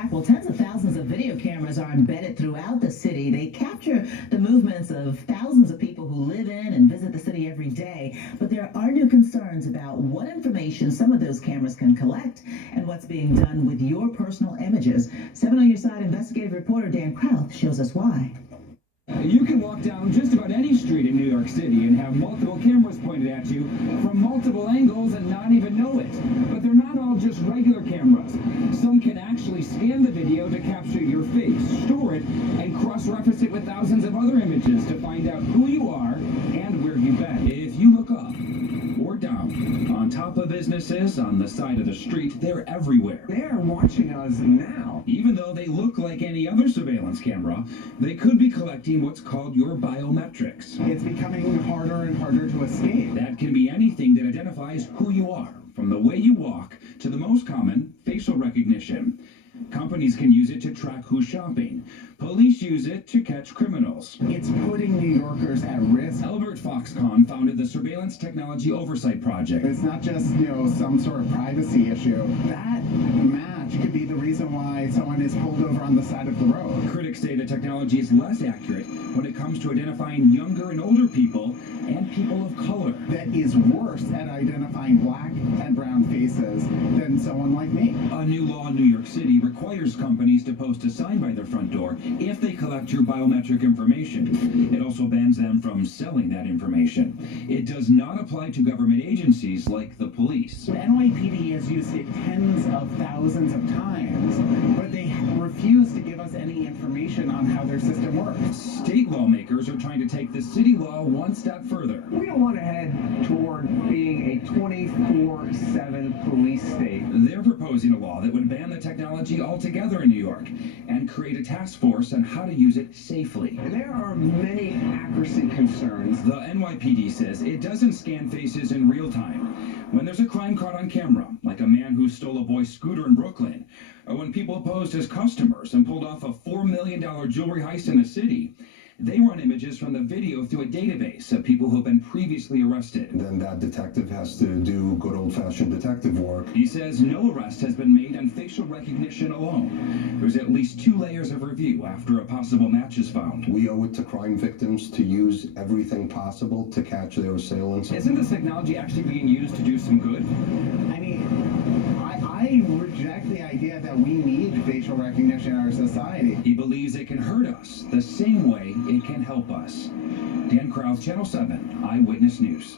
back. Well, tens of thousands of video cameras are embedded throughout the city. They capture the movements of thousands of people who live in and visit the city every day. But there are new concerns about what information some of those cameras can collect and what's being done with your personal images. 7 on Your Side investigative reporter Dan Krauth shows us why. You can walk down just about any street in New York City and have multiple cameras pointed at you from multiple angles and not even know it. But they're not all just regular cameras. Some can actually scan the video to capture your face, store it, and cross-reference it with thousands of other images to find out who you are and where you've been. If you look up or down, on top of businesses, on the side of the street, they're everywhere. They're watching us now. Even though they look like any other surveillance camera, they could be collecting what's called your biometrics. It's becoming harder and harder to escape. That can be anything that identifies who you are, from the way you walk to the most common, facial recognition. Companies can use it to track who's shopping. Police use it to catch criminals. It's putting New Yorkers at risk. Albert Foxconn founded the Surveillance Technology Oversight Project. It's not just, some sort of privacy issue. That match could be the reason why someone is pulled over on the side of the road. Critics say the technology is less accurate when it comes to identifying younger and older people and people of color. That is worse at identifying black and brown faces than someone like me. A new law in New York City requires companies to post a sign by their front door if they collect your biometric information. It also bans them from selling that information. It does not apply to government agencies like the police. The NYPD has used it tens of thousands of times, but they refuse to give us any information on how their system works. State lawmakers are trying to take the city law one step further. We don't want to head toward being a 24/7 police state. They're proposing a law that would ban the technology altogether in New York and create a task force on how to use it safely. There are many accuracy concerns. The NYPD says it doesn't scan faces in real time. When there's a crime caught on camera, like a man who stole a boy's scooter in Brooklyn, or when people posed as customers and pulled off a $4 million jewelry heist in the city, they run images from the video through a database of people who have been previously arrested. Then that detective has to do good old-fashioned detective work. He says no arrest has been made on facial recognition alone. There's at least 2 layers of review after a possible match is found. We owe it to crime victims to use everything possible to catch their assailants. Isn't this technology actually being used to do some good? I reject the idea that we need facial recognition in our society. He believes it can hurt us the same way it can help us. Dan Krauth, Channel 7, Eyewitness News.